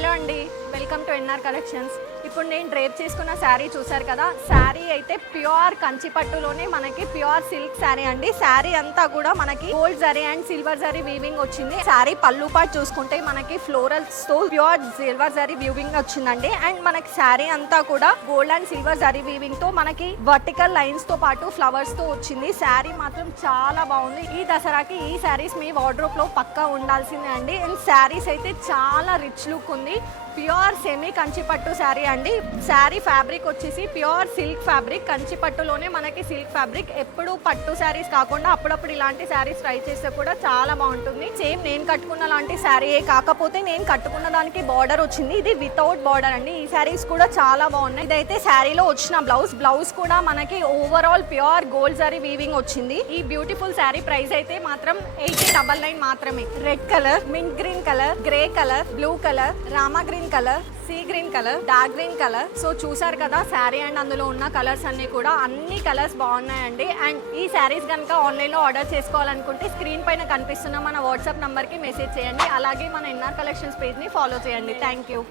Hello అండి, welcome to NR collections. ఇప్పుడు నేను డ్రేప్ చేసుకున్న శారీ చూసారు కదా. శారీ అయితే ప్యూర్ కంచిపట్టులోనే మనకి ప్యూర్ సిల్క్ శారీ అండి. శారీ అంతా కూడా మనకి gold zari and silver zari weaving వచ్చింది. శారీ పళ్ళు పాటు చూసుకుంటే మనకి ఫ్లోరల్స్ తో ప్యూర్ సిల్వర్ జరీ వీవింగ్ వచ్చిందండి. అండ్ మనకి శారీ అంతా కూడా gold and silver zari weaving తో మనకి వర్టికల్ లైన్స్ తో పాటు ఫ్లవర్స్ తో వచ్చింది. శారీ మాత్రం చాలా బాగుంది. ఈ దసరాకి ఈ శారీస్ మీ వార్డ్రోబ్ లో పక్కా ఉండాల్సిందే అండి. అండ్ శారీస్ అయితే చాలా రిచ్ లుక్ ఉంది. ప్యూర్ సెమీ కంచిపట్టు శారీ అండి. శారీ ఫ్యాబ్రిక్ వచ్చేసి ప్యూర్ సిల్క్ ఫ్యాబ్రిక్. కంచిపట్టులోనే మనకి సిల్క్ ఫ్యాబ్రిక్. ఎప్పుడు పట్టు శారీస్ కాకుండా అప్పుడప్పుడు ఇలాంటి శారీస్ ట్రై చేస్తే కూడా చాలా బాగుంటుంది. సేమ్ నేను కట్టుకున్న లాంటి శారీ కాకపోతే నేను కట్టుకున్న దానికి బార్డర్ వచ్చింది. ఇది వితౌట్ బార్డర్ అండి. ఈ శారీస్ కూడా చాలా బాగున్నాయి. ఇదైతే శారీలో వచ్చిన బ్లౌజ్ కూడా మనకి overall pure gold zari weaving వచ్చింది. ఈ బ్యూటిఫుల్ శారీ ప్రైస్ అయితే మాత్రం 8099 మాత్రమే. Red colour, mint green colour, grey colour, blue colour, Rama green colour, sea green colour, dark green colour. So చూసారు కదా శారీ అండ్ అందులో ఉన్న కలర్స్ అన్ని కూడా అన్ని కలర్స్ బాగున్నాయండి. అండ్ ఈ శారీస్ కనుక ఆన్లైన్లో ఆర్డర్ చేసుకోవాలనుకుంటే స్క్రీన్ పైన కనిపిస్తున్న మన వాట్సాప్ నంబర్కి మెసేజ్ చేయండి. అలాగే మన ఎన్ఆర్ కలెక్షన్స్ పేజ్ని ఫాలో చేయండి. Thank you.